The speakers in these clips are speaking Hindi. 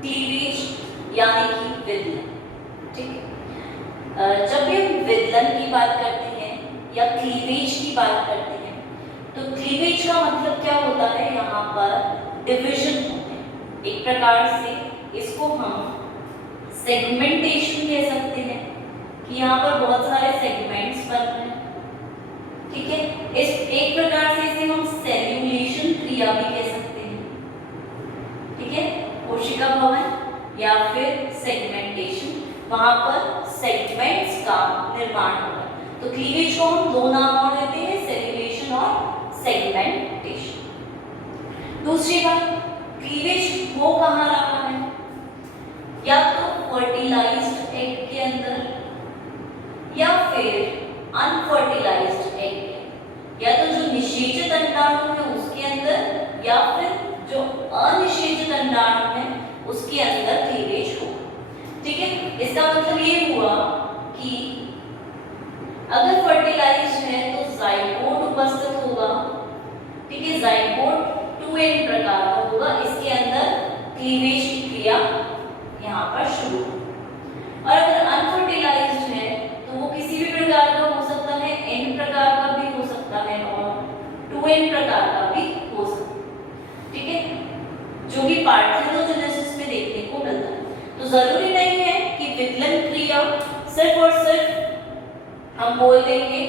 क्लीवेज यानी कि विदलन। ठीक है, जब भी हम विदलन की बात करते हैं या क्लीवेज की बात करते हैं तो क्लीवेज का मतलब क्या होता है, यहाँ पर डिवीजन होते हैं। एक प्रकार से इसको हम सेगमेंटेशन कह सकते हैं कि यहाँ पर बहुत सारे सेगमेंट्स बन रहे हैं। ठीक है, इस एक प्रकार से इसे हम सेल्यूलेशन क्रिया भी कह सकते हैं। ठीक है, कोशिका भवन या फिर सेगमेंटेशन, वहां पर सेगमेंट्स का निर्माण होगा। तो क्लीवेज को हम दो नाम देते हैं, सेल्यूलेशन और सेगमेंटेशन। दूसरी बात, क्लीवेज हो कहाँ रहा है, या तो फर्टिलाइज्ड एग के अंदर या फिर अनफर्टिलाइज्ड एग, या तो जो निषेचित अंडाणु है उसके अंदर या फिर जो अनिषेचित अंडाणु है उसके अंदर क्लीवेज हो। ठीक है, इसका मतलब ये हुआ कि अगर फर्टिलाइज्ड है तो जाइगोट उपस्थित होगा। ठीक है, जाइगोट 2n प्रकार का होगा, इसके अंदर क्लीवेज की क्रिया यहाँ पर शुरू। और अगर अनफर्टिलाइज्ड है तो वो किसी भी प्रकार का हो सकता है, n प्रकार का भी हो सकता है और 2n प्रकार का भी हो सकता है। ठीक है, जो कि पार्थेनोजेनेसिस में देखने को मिलता है। तो जरूरी नहीं है कि विदलन क्रिया सिर्फ और सिर्फ हम बोल देंगे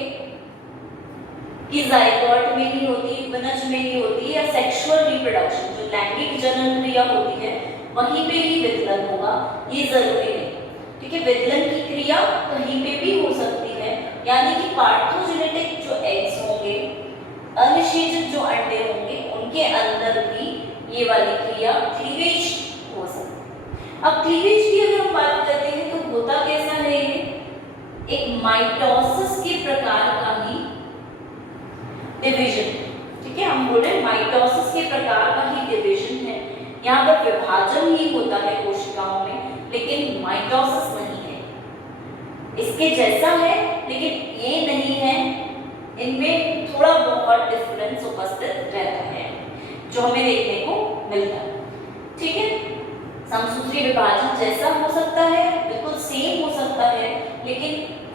कि जाइगोट में ही होती है, वनज में ही होती है, या सेक्सुअल रिप्रोडक्शन जो लैंगिक जनन क्रिया होती है वहीं पे ही विदलन होगा, ये जरूरी नहीं। ठीक है, विदलन की क्रिया कहीं पे भी हो सकती है, यानी कि पार्थोजेनेटिक जो एग्स होंगे, अनिषेचित जो अंडे होंगे, उनके अंदर भी ये वाली क्रिया क्लीवेज हो सकती है। अब क्लीवेज की अगर हम बात करते हैं तो होता कैसा है, ये एक माइटोसिस के प्रकार का ही डिवीजन। ठीक है, हम बोल रहे हैं माइटोसिस के प्रकार का ही डिवीजन है। यहाँ पर विभाजन ही होता है कोशिकाओं में, लेकिन माइटोसिस नहीं है। इसके जैसा है लेकिन ये नहीं है, इनमें थोड़ा बहुत डिफरेंस उपस्थित रहता है जो हमें देखने को मिलता है। ठीक है, समसूत्री विभाजन जैसा हो सकता है, बिल्कुल सेम हो सकता है, लेकिन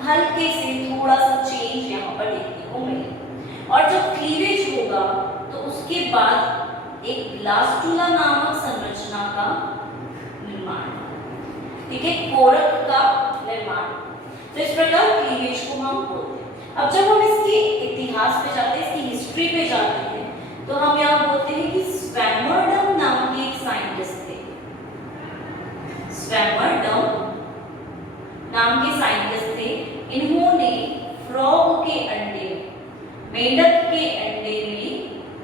हल्के से थोड़ा सा चेंज यहाँ पर देखने को मिलेगा। और जब क्लीवेज होगा तो उसके बाद एक ब्लास्टुला नामक संरचना का निर्माण, ठीक है, कोरक का निर्माण। तो इस प्रकार क्लीवेज को हम बोलते हैं। अब जब हम इसके इतिहास पे जाते हैं, इसकी हिस्ट्री पे जाते हैं, तो हम यहाँ बोलते हैं कि स्वैमरडम नाम के एक साइंटिस्ट थे। स्वैमरडम नाम के साइंटिस्ट थे। इन्होंने फ्रॉग के अंडे, मेंढक के अंडे में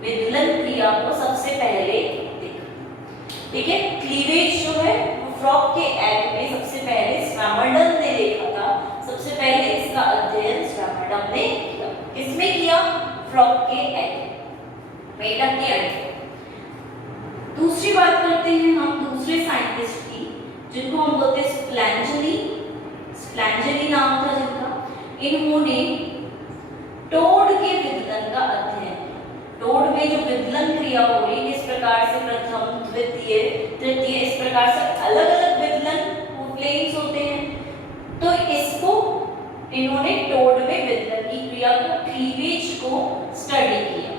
विदलन क्रिया को सबसे पहले देखा। ठीक है, क्लीवेज जो है वो फ्रॉग के एग में सबसे पहले स्वैमरडम ने देखा था। सबसे पहले इसका अध्ययन स्वैमरडम ने किया। किसमें किया? फ्रॉग के एग, मेंढक के अंडे। दूसरी बात करते हैं हम दूसरे साइंटिस्ट की, जिनको हम बोलते हैं स्प्लैंजली। स्प्लैंजली नाम था जिनका। इन्होंने टोड के विदलन का अध्ययन, टोड में जो विदलन क्रिया हो रही है, किस प्रकार से प्रथम, द्वितीय, तृतीय, इस प्रकार से अलग अलग विदलन प्लेन्स होते हैं। तो इसको इन्होंने टोड में विदलन की क्रिया को, क्लीवेज को स्टडी किया।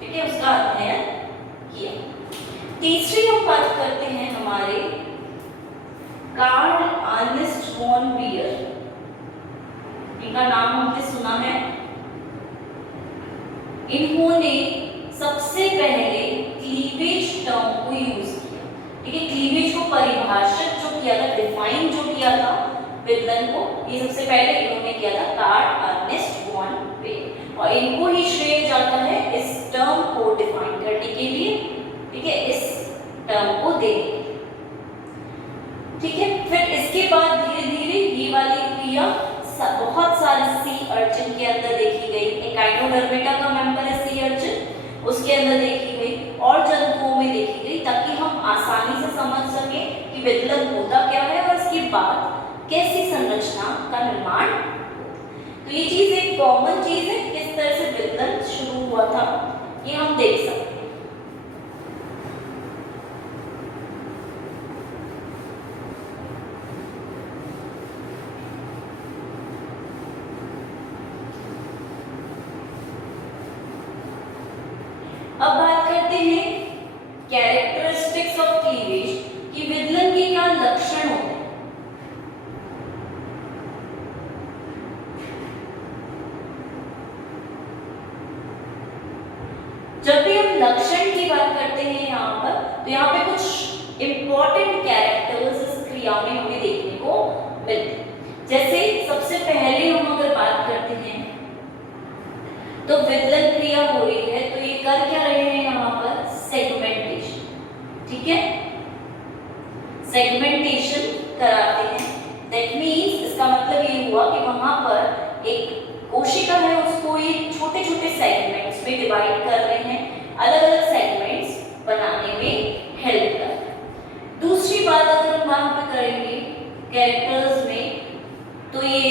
ठीक है, उसका अध्ययन किया। तीसरी हम बात करते हैं हमारे कार्ल अर्नेस्ट फॉन बीयर। इनका नाम हमने सुना है। इन्होंने सबसे पहले क्लीवेज टर्म को यूज किया। ठीक है, क्लीवेज को परिभाषित जो किया था, डिफाइन जो किया था विदलन को, ये सबसे पहले इन्होंने किया था कार्ल अर्नेस्ट फॉन बीयर। और इनको ही श्रेय जाता है इस टर्म को डिफाइन करने के लिए। ठीक है, इस टर्म को देने के लिए। ठीक है, फिर इसके बाद धीरे धीरे ये वाली क्रिया बहुत सारे सी अर्चिन के अंदर देखी गई। एकाइनोडर्मेटा का मेंबर है सी अर्चिन, उसके अंदर देखी गई और जंतुओं में देखी गई, ताकि हम आसानी से समझ सकें कि विदलन होता क्या है और इसके बाद कैसी संरचना का निर्माण। तो ये चीज एक कॉमन चीज है, किस तरह से विदलन शुरू हुआ था ये हम देख सकते हैं। अब बात करते हैं कैरेक्टरिस्टिक्स ऑफ क्लीवेज कि विदलन के क्या लक्षण होते हैं। जब भी हम लक्षण की बात करते हैं यहाँ पर, तो यहाँ पे कुछ इंपॉर्टेंट कैरेक्टर्स इस क्रिया में हमें देखने को मिलते हैं। जैसे सबसे पहले हम अगर बात करते हैं तो विदलन क्रिया हो रही है, तो ये कर क्या रहे हैं यहाँ पर, सेगमेंटेशन। ठीक है, सेगमेंटेशन कराते हैं। दैट मीन्स इसका मतलब ये हुआ कि वहां पर एक कोशिका है, उसको ये छोटे छोटे सेगमेंट्स में डिवाइड कर रहे हैं, अलग अलग सेगमेंट्स बनाने में हेल्प कर रहे हैं। दूसरी बात अगर हम वहां पर करेंगे कैरेक्टर्स में, तो ये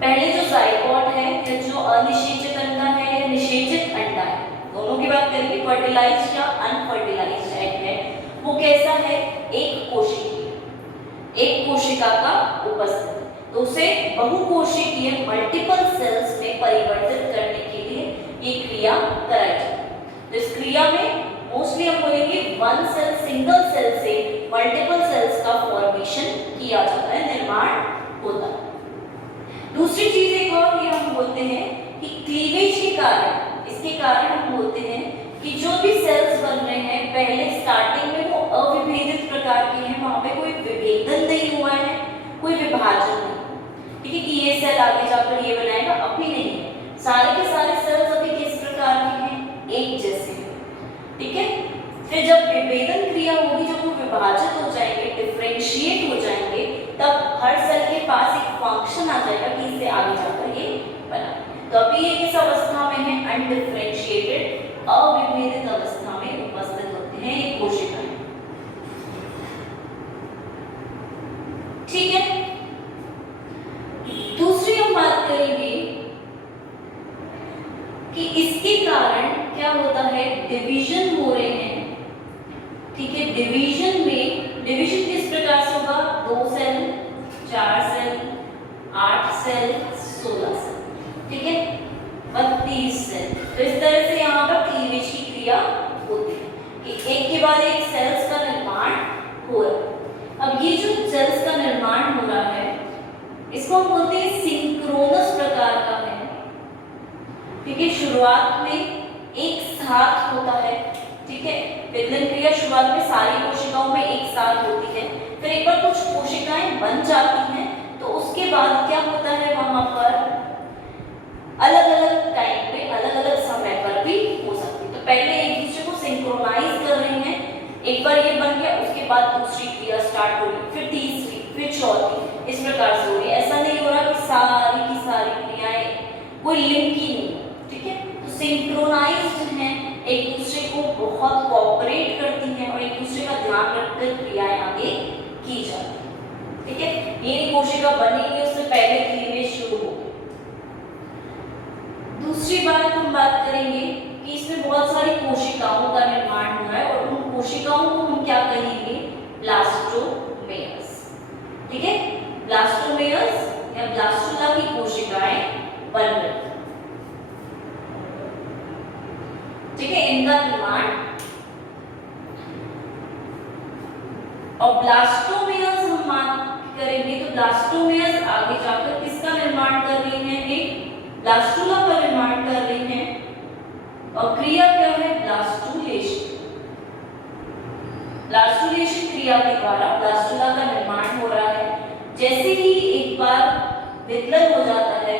पहले जो जाइगोट है या जो अनिषेचित अंडा है या निषेचित अंडा है, दोनों की बात करेंगे, फर्टिलाइज्ड या अनफर्टिलाइज्ड एग है, वो कैसा है, एक कोशिका का उपस्थित, तो उसे बहुकोशिकीय मल्टीपल सेल्स में परिवर्तित करने के लिए ये क्रिया कराई जाती है। तो इस क्रिया में मोस्टली हम बोलेंगे वन सेल, सिंगल सेल से मल्टीपल सेल्स का फॉर्मेशन किया जाता है, निर्माण होता है। दूसरी चीज एक और ये हम बोलते हैं कि क्लीवेज के कारण, इसके कारण हम बोलते हैं कि जो भी सेल्स बन रहे हैं पहले स्टार्टिंग में वो अविभेदित प्रकार के हैं, वहां पे कोई विभेदन नहीं हुआ है, कोई विभाजन नहीं। ठीक है, कि ये सेल आगे जाकर ये बनाएगा, अभी नहीं है, सारे के सारे सेल्स अभी किस प्रकार के हैं, एक जैसे हैं। ठीक है, फिर जब विभेदन क्रिया होगी, जब वो विभाजित हो जाएंगे, डिफरेंशिएट हो जाएंगे, तब हर सेल के पास एक फंक्शन आ जाएगा कि इससे आगे जाकर ये बना। तो अभी ये किस अवस्था में है, अनडिफरेंशिएटेड, अविभेदित अवस्था में उपस्थित होते हैं ये कोशिकाएं। ठीक है, दूसरी हम बात करेंगे कि इसके कारण क्या होता है, डिवीजन हो रहे हैं। ठीक है, डिवीजन में, डिवीजन किस प्रकार से होगा, 2 सेल, 4 सेल, 8 सेल, 16 सेल, ठीक है, 32 सेल। तो इस तरह से यहाँ पर क्लीवेज की क्रिया होती है कि एक के बाद एक सेल्स का निर्माण हो रहा है। अब ये जो सेल्स का निर्माण हो रहा है, इसको हम बोलते हैं सिंक्रोनस प्रकार का है। ठीक है, शुरुआत में एक साथ होता है। ठीक है, विदलन क्रिया शुरुआत में सारी कोशिकाओं में एक साथ होती है, फिर एक बार कुछ कोशिकाएं बन जाती हैं, तो उसके बाद क्या होता है, वहां पर अलग अलग टाइम पे, अलग अलग समय पर भी हो सकती है। तो पहले एक दूसरे को सिंक्रोनाइज कर रही हैं, एक बार ये बन गया, उसके बाद दूसरी क्रिया स्टार्ट हो रही, फिर तीसरी, फिर चौथी, इस प्रकार से हो रही है। ऐसा नहीं हो रहा कि सारी की सारी क्रियाएं कोई लिंक ही नहीं। ठीक है, तो सिंक्रोनाइज्ड हैं, एक दूसरे को बहुत कोऑपरेट करती हैं और एक दूसरे का ध्यान रखकर क्रियाएं आगे की जाती हैं। ठीक है, ये कोशिका बनेगी, उससे पहले क्लीवेज शुरू होगी। दूसरी बात हम बात करेंगे कि इसमें बहुत सारी कोशिकाओं का निर्माण हो रहा है और उन कोशिकाओं को हम क्या कहेंगे, ब्लास्टोमेयर्स। ठीक है, ब्लास्टोमेयर्स या ब्लास्टुला की कोशिकाएं बन रही हैं। ठीक है, इनका निर्माण, और ब्लास्टोमेयर्स हम बात करेंगे तो ब्लास्टोमेयर्स आगे जाकर किसका निर्माण कर रही हैं, एक ब्लास्टुला का निर्माण कर रही हैं। और क्रिया क्या है, ब्लास्टुलेशन। ब्लास्टुलेशन क्रिया के द्वारा ब्लास्टुला का निर्माण हो रहा है। जैसे ही एक बार विदलन हो जाता है,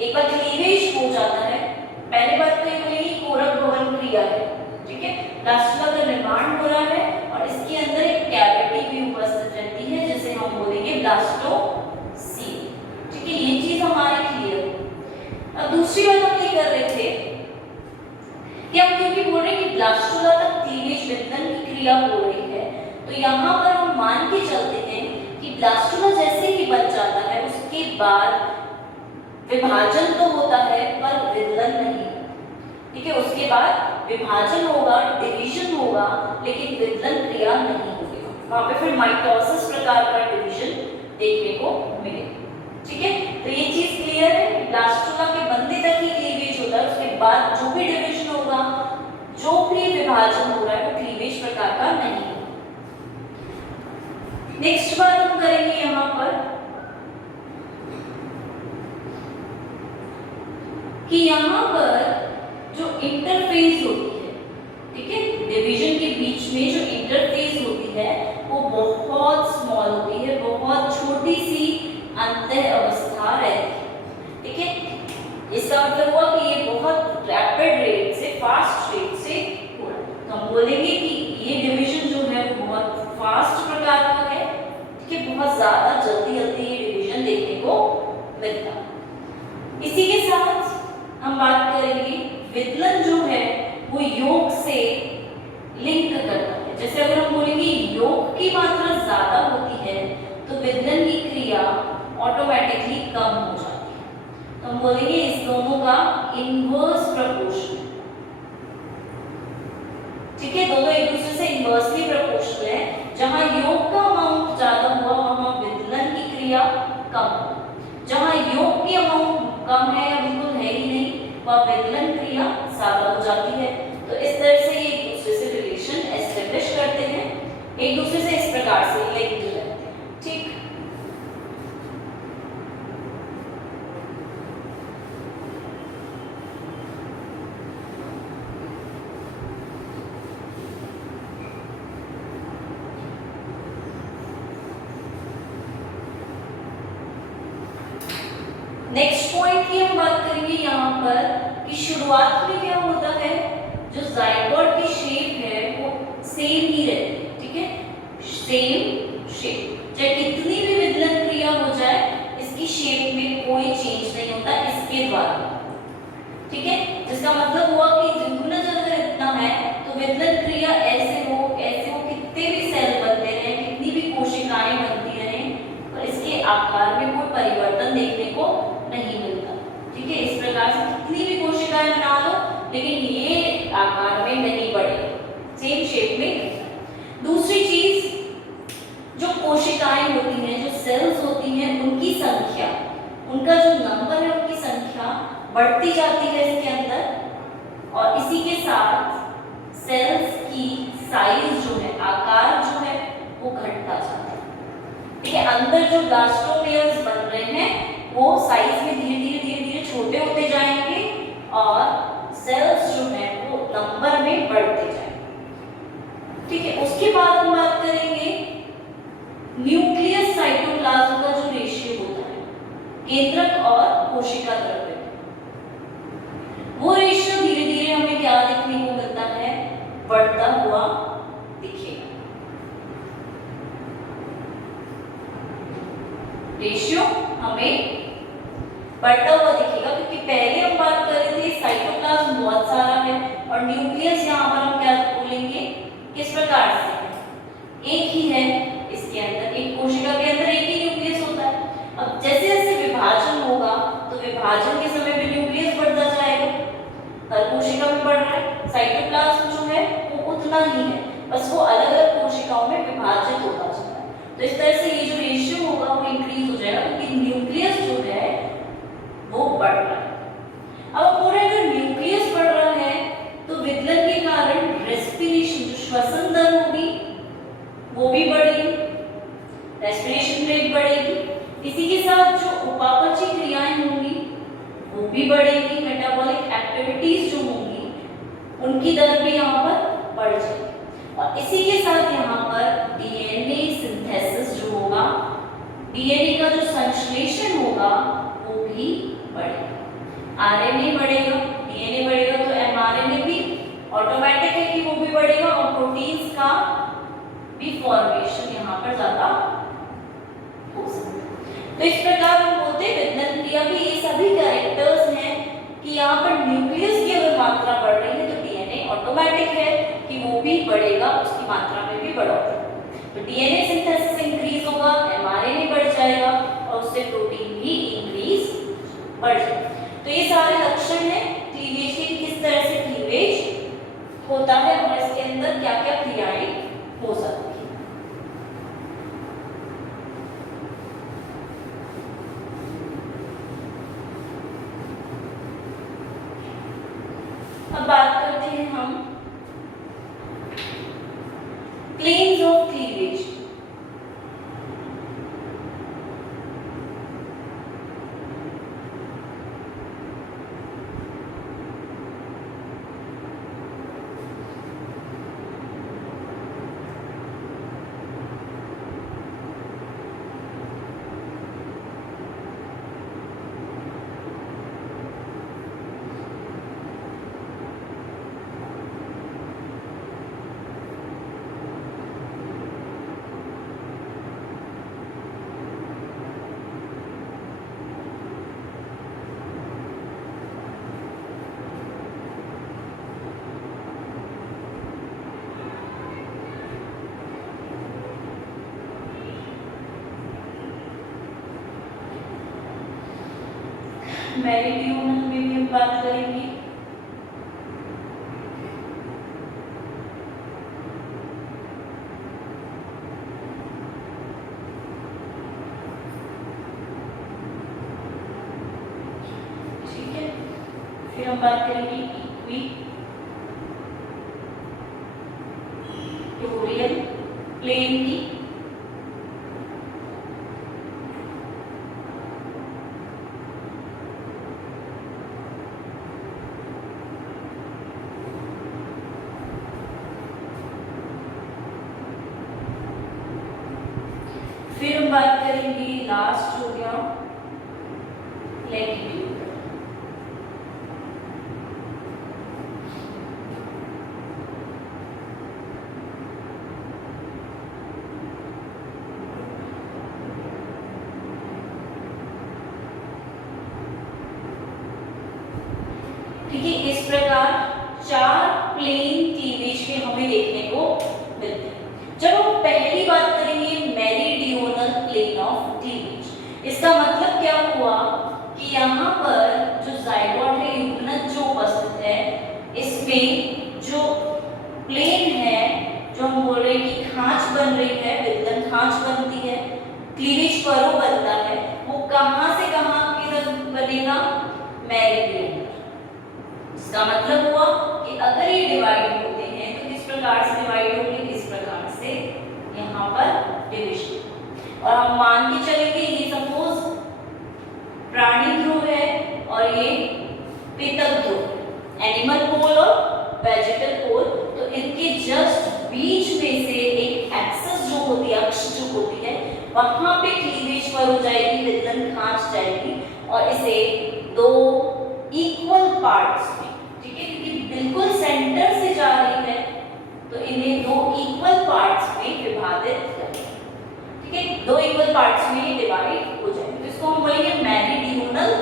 एक बार क्लीवेज हो जाता है, पहली बात तो ये बोलेंगे कोरक भवन क्रिया है। ठीक है, ब्लास्टुला का निर्माण हो रहा है और इसके अंदर एक कैविटी भी उपस्थित रहती है, जिसे हम बोलेंगे ब्लास्टोसील। ठीक है, ये चीज हमारी क्लियर। अब दूसरी बात हम ये कर रहे थे कि हम क्योंकि बोल रहे हैं कि ब्लास्टुला तक क्लीवेज विदलन की क्रिया हो रही है, तो यहाँ पर हम मान के चलते हैं कि ब्लास्टुला जैसे ही बन जाता है, उसके बाद विभाजन तो होता है पर विदलन नहीं। ठीक है। उसके बाद विभाजन होगा, डिवीजन होगा, लेकिन विदलन क्रिया नहीं होगी। वहां पे फिर माइटोसिस प्रकार का डिवीजन देखने को मिलेगा। ठीक है, तो ये चीज क्लियर है। ब्लास्टोला के बनने तक ही क्लीवेज होता है, उसके बाद जो भी डिवीजन होगा, जो भी विभाजन हो रहा है, वो क्लीवेज प्रकार का नहीं होगा। नेक्स्ट बात हम करेंगे यहाँ पर कि यहाँ पर जो इंटरफेस होती है, ठीक है, डिवीजन के बीच में जो इंटरफेस होती है वो बहुत स्मॉल होती है, बहुत छोटी सी अंतः अवस्था रहती है। ठीक है, इसका मतलब हुआ कि ये बहुत रैपिड रेट से, फास्ट रेट से हो रहा है। तो हम बोलेंगे कि ये डिवीजन जो है वो बहुत फास्ट प्रकार का है। ठीक है, बहुत ज्यादा जल्दी जल्दी ये डिवीजन देखने को मिलता है। इसी के साथ हम बात करेंगे विदलन जो है वो योग से लिंक करता है। जैसे अगर हम बोलेंगे योग की मात्रा ज्यादा होती है तो विदलन की क्रिया ऑटोमेटिकली कम हो जाती है। तो हम बोलेंगे इस दोनों का इनवर्स प्रोपोर्शन। ठीक है, दोनों एक दूसरे से इनवर्सली प्रोपोर्शनल है। जहां योग का अमाउंट ज्यादा हुआ वहां विदलन की क्रिया कम हो। जहां योग की अमाउंट कम है या बिल्कुल है ही नहीं, वह विदलन क्रिया ज्यादा हो जाती है। तो इस तरह से ये एक दूसरे से रिलेशन एस्टेब्लिश करते हैं, एक दूसरे से इस प्रकार से लिंक्ड रहते हैं। ठीक, नेक्स्ट पॉइंट की हम बात करेंगे यहाँ पर कि शुरुआत में क्या होता है, जो जाइगोट की शेप है वो सेम ही रहती है। ठीक है, सेम शेप, चाहे कितनी भी विदलन क्रिया हो जाए इसकी शेप में कोई चेंज नहीं होता इसके द्वारा। ठीक है, जिसका मतलब हुआ कि जिंगुलज अगर इतना है तो विदलन क्रिया ऐसे हो, कितने भी सेल बनते रहे, कितनी भी कोशिकाएं बनती रहे, और इसके आकार में कोई परिवर्तन देखने को नहीं मिलता। ठीक है, इस प्रकार से कितनी भी कोशिकाएं बना लो लेकिन ये आकार में नहीं बढ़ेगा, सेम शेप में। दूसरी चीज, जो कोशिकाएं होती हैं, जो सेल्स होती हैं, उनकी संख्या, उनका जो नंबर है, उनकी संख्या बढ़ती जाती है इसके अंदर, और इसी के साथ सेल्स की साइज जो है, आकार जो है वो घटता जाता है। ठीक है, अंदर जो ब्लास्टोमेयर्स बन रहे हैं वो साइज में धीरे धीरे छोटे होते जाएंगे और सेल्स जो है वो नंबर में बढ़ते जाएंगे। ठीक है, उसके बाद हम बात करेंगे न्यूक्लियस साइटोप्लाज्म का जो रेशियो होता है, केंद्रक और कोशिका द्रव्य, वो रेशियो धीरे धीरे हमें क्या देखने को मिलता है, बढ़ता हुआ दिखेगा। रेशियो हमें बढ़ता हुआ दिखेगा, क्योंकि पहले हम बात कर रहे थे साइटोप्लाज्म बहुत सारा है और न्यूक्लियस यहाँ पर हम क्या बोलेंगे, किस प्रकार से एक ही है, इसके अंदर एक कोशिका के अंदर एक ही न्यूक्लियस होता है। अब जैसे जैसे विभाजन होगा तो विभाजन के समय भी न्यूक्लियस बढ़ता जाएगा, हर कोशिका में बढ़ रहा है। साइटोप्लाज्म जो है वो उतना ही है, बस वो अलग अलग कोशिकाओं में विभाजित होता जाता है। तो इस तरह से ये जो रेशियो होगा वो इंक्रीज हो जाएगा, क्योंकि न्यूक्लियस जो है वो बढ़ रहा है। अब पूरे अगर न्यूक्लियस बढ़ रहा है तो विदलन के कारण रेस्पिरेशन, जो श्वसन दर होगी वो भी बढ़ेगी, रेस्पिरेशन रेट बढ़ेगी। इसी के साथ जो उपापचय क्रियाएं होंगी वो भी बढ़ेगी, मेटाबॉलिक एक्टिविटीज जो होंगी उनकी दर भी यहाँ पर बढ़ जाएगी। और इसी के साथ यहाँ पर डीएनए सिंथेसिस जो होगा, डीएनए का जो संश्लेषण होगा वो भी बढ़ेगा। आरएनए बढ़ेगा, डीएनए बढ़ेगा तो एमआरएनए भी ऑटोमेटिक है कि वो भी बढ़ेगा, और प्रोटीन्स का भी फॉर्मेशन यहाँ पर ज्यादा हो सकता है। तो इस प्रकार हम बोलते हैं विदलन क्रिया के ये सभी कैरेक्टर्स हैं कि यहाँ पर न्यूक्लियस की अगर मात्रा बढ़ रही है तो डीएनए ऑटोमेटिक है कि वो भी बढ़ेगा, उसकी मात्रा में भी बढ़ोतरी। तो डीएनए सिंथेसिस इंक्रीज होगा, एमआरएनए बढ़ जाएगा और उससे प्रोटीन भी इंक्रीज बढ़ जाएगा। तो ये सारे लक्षण हैं क्लीवेज के, किस तरह से होता है और इसके अंदर क्या क्या क्रियाएं हो सकती है। अब बात करते हैं हम प्लेन्स ऑफ क्लीवेज। मेरिडियन में भी हम बात करेंगे। ठीक है, फिर हम बात करेंगे इक्वेटोरियल प्लेन की। फिर हम बात करेंगे, लास्ट हो गया लैटिट्यूड। ठीक है, इस प्रकार 4 प्लेन क्लीवेज के हमें देखने को मिलते हैं। जब हम पहली बात करेंगे मेरिडियोनल प्लेन ऑफ क्लीवेज, इसका मतलब क्या हुआ कि यहाँ पर जो जाइगोट है, युग्मनज जो उपस्थित है, इसमें जो प्लेन है, जो हम बोल रहे हैं कि खांच बन रही है, विदलन खांच बनती है, क्लीवेज फरो बनता है, वो कहाँ से कहाँ किधर बनेगा? मेरिडियन। इसका मतलब हुआ कि अगर ये डिवाइड होते हैं तो किस प्रकार से डिवाइड होंगे? इस प्रकार से यहाँ पर डिविजन। और हम मान के चलेंगे ये सपोज प्राणी ध्रुव है और ये पितक ध्रुव, एनिमल पोल और वेजिटल पोल, तो इनके जस्ट बीच में से एक एक्सिस जो होती है, अक्ष जो होती है, वहां पे क्लीवेज पर हो जाएगी, विदलन खांच जाएगी और इसे 2 इक्वल पार्ट्स में, ठीक है, क्योंकि बिल्कुल सेंटर से जा रही है तो इन्हें 2 इक्वल पार्ट्स में विभाजित करें। ठीक है, 2 इक्वल पार्ट्स में डिवाइड हो जाएंगे, तो इसको हम बोलेंगे मेरिडियोनल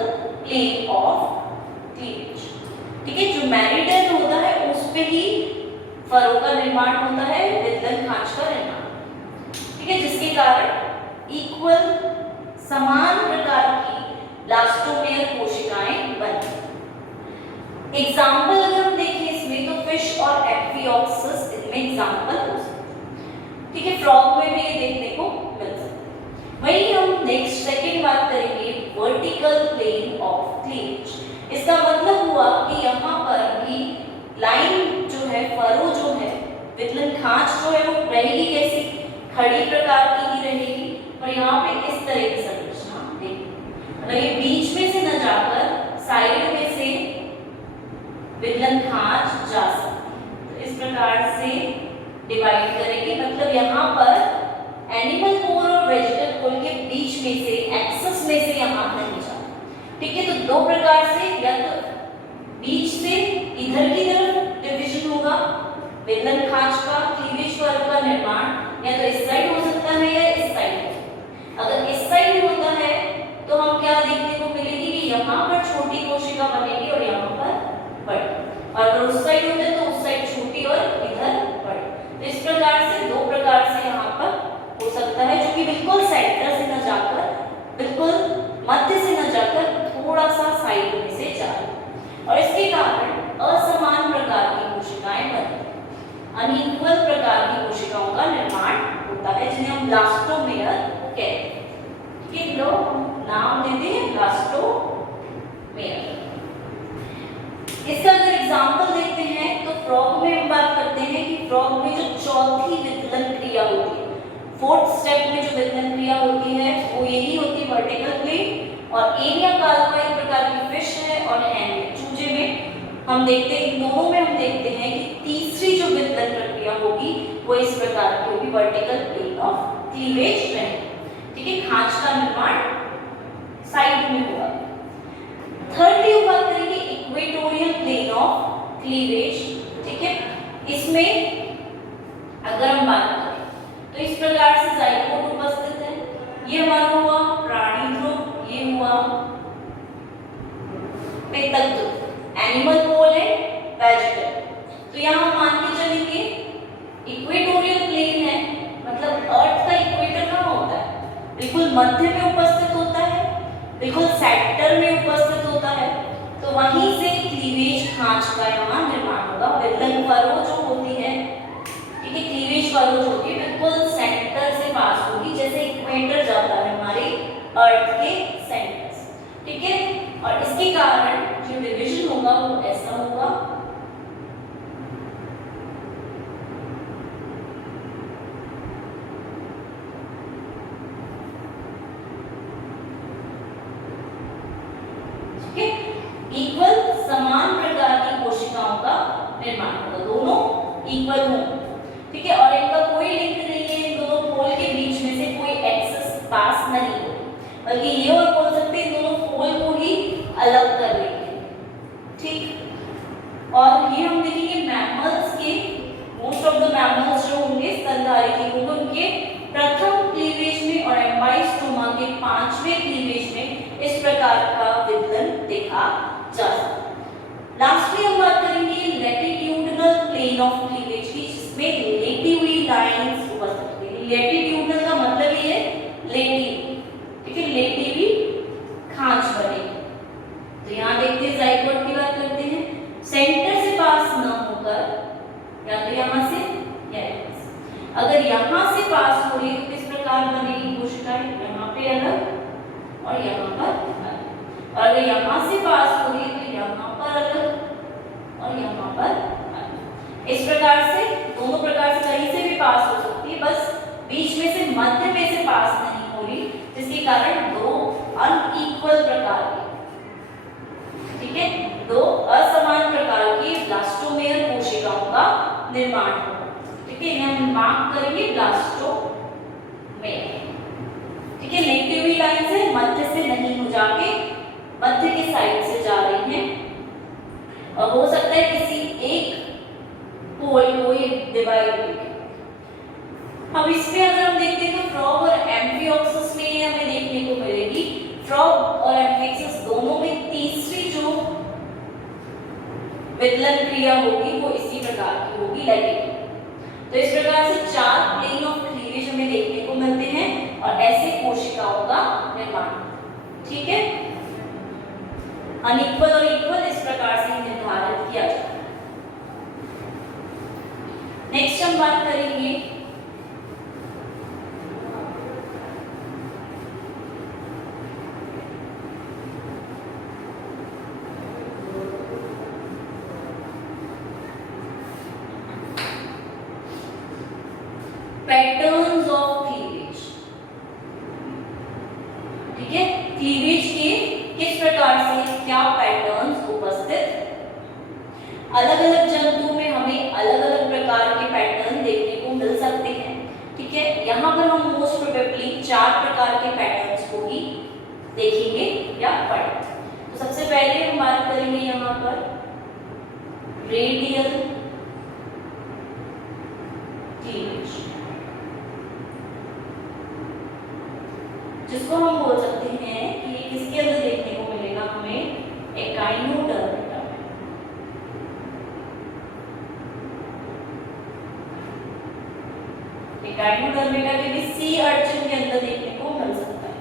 प्लेन ऑफ क्लीवेज। ठीक है, जो मेरिडियन होता है उस पे ही फरो का निर्माण होता है, विदलन खांच का निर्माण। ठीक है, जिसके कारण इक्वल समान प्रकार की ब्लास्टोमेयर कोशिकाएं बनती हैं। एग्जाम्पल अगर हम देखें इसमें तो फिश और एम्फिओक्सिस इनमें एग्जाम्पल हो सकते हैं। ठीक है, फ्रॉग में भी ये देखने को मिल सकता है। वहीं हम नेक्स्ट सेकंड बात करेंगे वर्टिकल प्लेन ऑफ क्लीवेज। इसका मतलब हुआ कि यहाँ पर भी लाइन जो है, फरो जो है, विदलन खांच जो है वो रहेगी कैसी? खड़ी प्रकार की ही रहेगी, और यहाँ पे इस तरह की संरचना देखिए, मतलब ये बीच में से न जाकर साइड में से विदलन खांच जा सकती है। तो इस प्रकार से डिवाइड करेंगे, मतलब यहाँ पर एनिमल पोल और वेजिटल पोल के बीच में से, एक्सिस में से यहाँ नहीं जाता। ठीक है, तो 2 प्रकार से, या तो बीच से इधर की तरफ डिवीजन होगा विदलन खांच का, क्लीवेज फरो का निर्माण, या तो इस साइड हो सकता है या इस साइड हो सकता है। अगर इस साइड होता है तो हम क्या देखने को मिलेगी कि यहाँ पर छोटी कोशिका बनेगी और यहाँ पर बड़ी, और अगर उस साइड होता है तो उस साइड छोटी और इधर बड़ी। तो इस प्रकार से 2 प्रकार से यहाँ पर हो सकता है, जो कि बिल्कुल सेंटर से न जाकर, बिल्कुल मध्य से न जाकर, थोड़ा सा साइड में से जा रही है, और इसके कारण असमान प्रकार की कोशिकाएं बनती हैं। ब्लास्टोमेयर कहते हैं। ठीक है, लोग नाम देते हैं ब्लास्टोमेयर। इसका अगर एग्जांपल देखते हैं तो फ्रॉग में हम बात करते हैं कि फ्रॉग में जो चौथी विदलन क्रिया होती है, फोर्थ स्टेप में जो विदलन क्रिया होती है वो यही होती है, वर्टिकल प्लेन। और एरिया कार्पा एक प्रकार की फिश है और हैंड चूजे में हम देखते हैं, इन दोनों में हम देखते हैं कि तीसरी जो विदलन प्रक्रिया होगी वो इस प्रकार की होगी, वर्टिकल प्लेन ऑफ क्लीवेज रहेगी। ठीक है, खांच का निर्माण साइड में हुआ। थर्डली हम बात करेंगे इक्वेटोरियल प्लेन ऑफ क्लीवेज। ठीक है, इसमें अगर हम बात करें तो इस प्रकार से जाइगोट उपस्थित है। ये हमारा हुआ प्राणी ध्रुव, ये हुआ पितक ध्रुव, एनिमल पोल एंड वेजिटल। तो यहाँ मान के चलेंगे इक्वेटोरियल प्लेन है, मतलब अर्थ का इक्वेटर कहाँ होता है, बिल्कुल मध्य में उपस्थित होता है, बिल्कुल सेंटर में उपस्थित होता है। तो वहीं से क्लीवेज खांच का यहाँ निर्माण होगा। विदलन फरो जो होती है, ठीक है, क्लीवेज फरो जो होती है बिल्कुल सेंटर से पास होगी, जैसे इक्वेटर जाता है हमारे अर्थ के सेंटर से। ठीक है, और इसके कारण जो डिवीजन होगा वो ऐसा होगा। इक्वल समान प्रकार की कोशिकाओं का निर्माण होगा, दोनों इक्वल होंगे। ठीक है, और इनका कोई लिंक नहीं है, इन दोनों पोल के बीच में से कोई एक्सेस पास नहीं हो, बल्कि ये और बोल सकते हैं इन दोनों पोल को ही अलग कर लेंगे। ठीक, और ये हम देखेंगे मैमल्स के, मोस्ट ऑफ द मैमल्स जो होंगे स्तनधारी जीव होंगे, उनके प्रथम क्लीवेज में और एम्बाइस्टोमा के पांचवें क्लीवेज में इस प्रकार का विदलन देखा जा सकता है। लास्टली हम बात करेंगे लैटिट्यूडिनल प्लेन ऑफ क्लीवेज की, जिसमें लेटी हुई लाइंस उपस्थित है। लैटिट्यूडिनल का मतलब ये है लेटी, ठीक है, लेटी हुई खांच बनेगी। तो यहाँ देखते हैं जाइगोट की बात करते हैं, सेंटर से पास न होकर या तो यहाँ से या यहाँ से, अगर यहाँ से पास हो रही है तो किस प्रकार बनेगी कोशिकाएं, यहाँ पे अलग और यहाँ पर अलग, और अगर यहाँ से पास हो रही है तो यहाँ पर अलग और यहाँ पर अलग। इस प्रकार से दोनों प्रकार से कहीं से भी पास हो सकती है, बस बीच में से मध्य में से पास नहीं हो रही, जिसके कारण दो अनइक्वल प्रकार के, ठीक है, दो असमान प्रकार की ब्लास्टोमेयर कोशिकाओं का निर्माण होगा। ठीक है, इन्हें हम मार्क करेंगे ब्लास्टोमेयर। ठीक है, लेटी हुई लाइन से मध्य से नहीं हो जाके मध्य के साइड से जा रही हैं, और हो सकता है किसी एक पोल को ये डिवाइड हो। अब इसमें अगर हम देखते हैं तो फ्रॉग और एम्फिओक्सस में हमें देखने को मिलेगी, फ्रॉग और एम्फिओक्सस दोनों में तीसरी जो विदलन क्रिया होगी वो इसी प्रकार की होगी, लैटिट्यूड। तो इस प्रकार से चार प्लेन ऑफ क्लीवेज हमें देखने को मिलते हैं और ऐसे कोशिकाओं का निर्माण। ठीक है, अनइक्वल और इक्वल इस प्रकार से निर्धारित किया जाता है। नेक्स्ट हम बात करेंगे पैटर्न्स ऑफ क्लीवेज। ठीक है, क्लीवेज के किस प्रकार से क्या पैटर्न्स उपस्थित, अलग अलग जंतु में हमें अलग अलग प्रकार के पैटर्न देखने को मिल सकते हैं। ठीक है, यहाँ पर हम मोस्ट प्रोबेबली चार प्रकार के पैटर्न्स को ही देखेंगे या पढ़ेंगे। तो सबसे पहले हम बात करेंगे यहाँ पर रेडियल क्लीवेज, जिसको हम बोल सकते हैं कि ये किसके अंदर देखने को मिलेगा हमें, एकाइनोडर्मिटा। एकाइनोडर्मिटा के भी सी अर्चिन के अंदर देखने को मिल सकता है,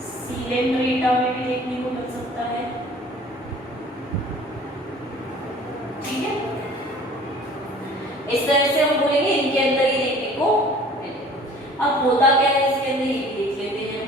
सीलेंड्रेटा में भी देखने को मिल सकता है। ठीक है, इस तरह से हम बोलेंगे इनके अंदर ही देखने को मिलेगा। अब होता क्या है इसके अंदर ये देख लेते हैं।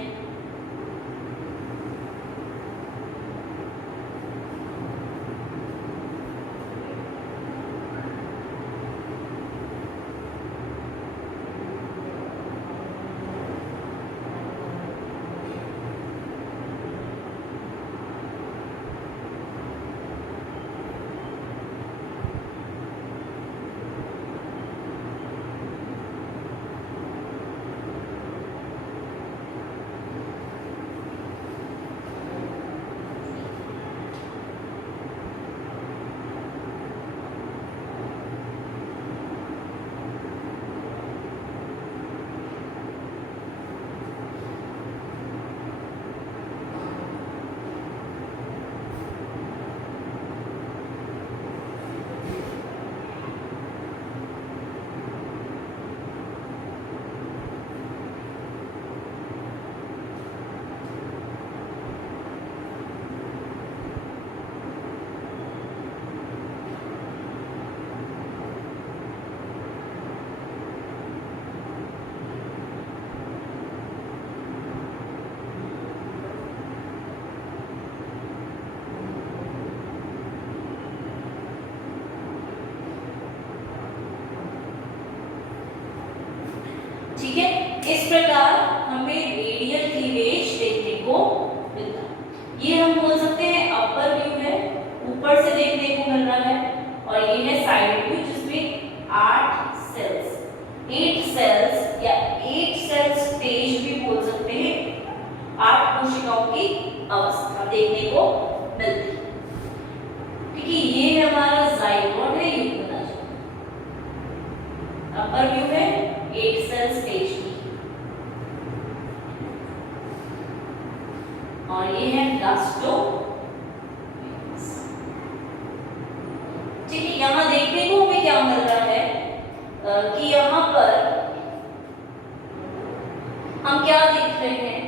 ठीक है, इस प्रकार हमें रेडियल क्लीवेज देखने को मिलता है। ये हम बोल सकते हैं अपर व्यू है, ऊपर से देखने को मिल रहा है, और ये है साइड व्यू जिसमें 8 सेल्स या 8 सेल स्टेज भी बोल सकते हैं, 8 कोशिकाओं की अवस्था देखने को मिलती है। ठीक है, ये हमारा जाइगोट है, ये पता चला। अपर व्यू है 8 सेल स्टेज की, और ये है ब्लास्टोमेम्ब्रेन। ठीक है, यहाँ देखने को हमें क्या मिल रहा है कि यहाँ पर हम क्या देख रहे हैं,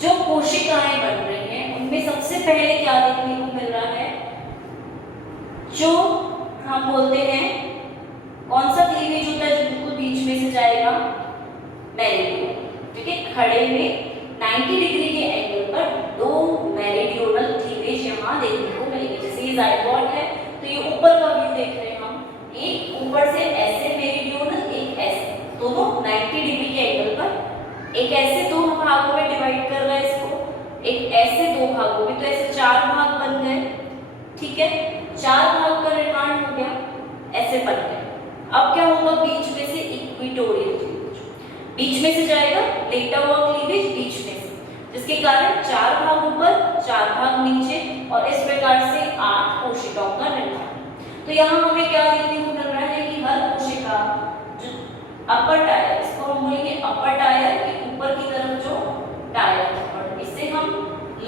जो कोशिकाएं बन रही हैं उनमें सबसे पहले क्या देखने को मिल रहा है, जो हम बोलते हैं कौन सा क्लीवेज होता है जो बिल्कुल बीच में से जाएगा, मेरिडियन। ठीक है, खड़े में 90 डिग्री के एंगल पर 2 मेरिडियोनल क्लीवेज यहाँ देखने को मिलेंगे। जैसे ये जाइगोट है तो ये ऊपर का व्यू देख रहे हैं हम, एक ऊपर से ऐसे मेरिडियोनल, एक ऐसे, दोनों 90 डिग्री के एंगल पर, एक ऐसे 2 भागों में डिवाइड कर रहा है इसको, एक ऐसे 2 भागों में, तो ऐसे 4 भाग बन गए। ठीक है, 4 भाग का निर्माण हो गया, ऐसे बन गए। अब क्या होगा, बीच में से इक्वेटोरियल क्लीवेज, बीच में से जाएगा लेटा हुआ क्लीवेज बीच में से, जिसके कारण 4 भाग ऊपर 4 भाग नीचे, और इस प्रकार से 8 कोशिकाओं का निर्माण। तो यहाँ हमें क्या देखने को मिल रहा है कि हर कोशिका जो अपर टायर, इसको हम बोलेंगे अपर टायर के ऊपर की तरफ जो टायर है, इससे हम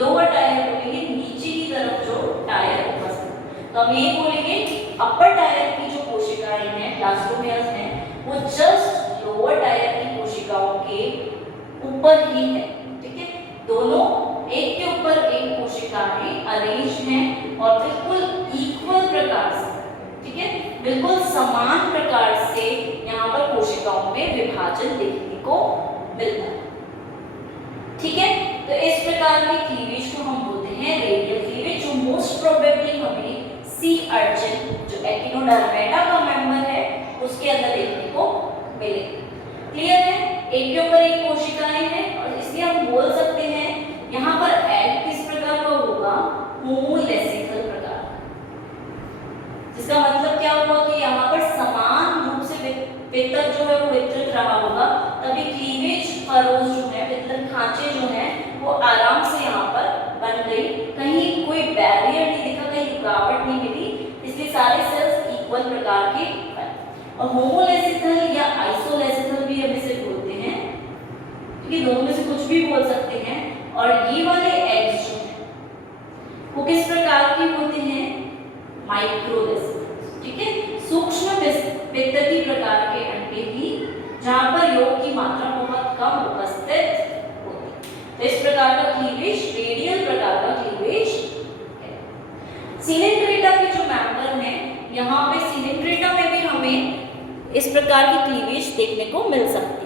लोअर टायर बोलेंगे नीचे की तरफ जो टायर उपस्थित। तो हम ये बोलेंगे कि अपर टायर की जो कोशिकाएं हैं, ब्लास्टोमेयर्स हैं, वो जस्ट लोअर टायर की कोशिकाओं के ऊपर ही है। ठीक है, दोनों एक के ऊपर एक कोशिकाएं अरेंज हैं और बिल्कुल इक्वल प्रकार से, ठीक है, बिल्कुल समान प्रकार से यहाँ पर कोशिकाओं में विभाजन देखने को मिलता है। ठीक है, तो इस प्रकार के क्लीवेज को हम बोलते हैं रेडियल क्लीवेज, जो मोस्ट प्रोबेबली हमें सी अर्चिन जो एकिनोडर्मेटा का मेंबर है उसके अंदर देखने को मिलेगा। क्लियर है, एक के ऊपर एक कोशिकाएं हैं, और इसलिए हम बोल सकते हैं यहाँ पर एग किस प्रकार का होगा, होमोलेसिकल प्रकार, जिसका मतलब क्या हुआ कि यहाँ पर समान रूप से वितरण जो है वो वितरित रहा होगा, तभी क्लीवेज फरोज जो है, वितरण खांचे जो हैं वो आराम से यहाँ पर बन गई, कहीं कोई बैरियर नहीं दिखा, कहीं रुकावट नहीं मिली, इसलिए सारे सेल्स इक्वल प्रकार के बने। और होमोलेसिकल या आइसोलेसिकल भी हम इसे बोलते हैं, क्योंकि दोनों में से कुछ भी बोल सकते हैं। और ये वाले एग्स जो हैं वो किस प्रकार के होते हैं, माइक्रोलेसिकल। ठीक है, सूक्ष्म वितरकी प्रकार के अंडे ही, जहां पर योग की मात्रा बहुत कम उपस्थित होती है। तो इस प्रकार का क्लीवेज रेडियल प्रकार का क्लीवेज है। सिलेंड्रेटा के जो मेंबर हैं, यहाँ पे सिलेंड्रेटा में भी इस प्रकार की क्लीवेज देखने को मिल सकती है।